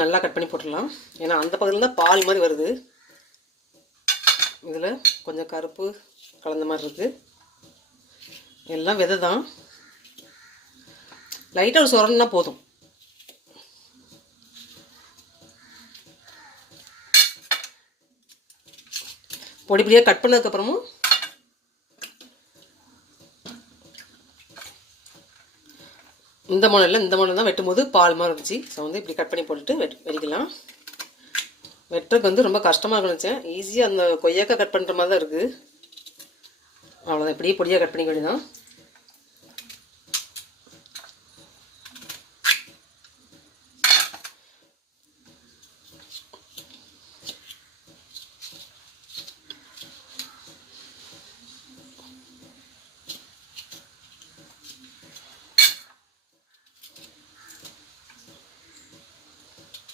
நல்லா கட் பண்ணி போட்டுடலாம். ஏன்னா அந்த பகுதியில் தான் பால் மாதிரி வருது. இதில் கொஞ்சம் கருப்பு கலந்த மாதிரி இருக்குது. எல்லாம் விதை தான். லைட்டாக ஒரு சுரணுன்னா போதும். பொடி பொடியாக கட் பண்ணதுக்கப்புறமும் இந்த மாடல் தான் வெட்டும்போது பால் மாதிரி இருந்துச்சு. ஸோ வந்து இப்படி கட் பண்ணி போட்டுட்டு வெடிக்கலாம். வெட்டுறதுக்கு வந்து ரொம்ப கஷ்டமாக இருந்துச்சேன். ஈஸியாக அந்த கொய்யாக்காய் கட் பண்ணுற மாதிரி தான் இருக்குது. அவ்வளோதான், இப்படியே பொடியாக கட் பண்ணிக்க வேண்டியதான்.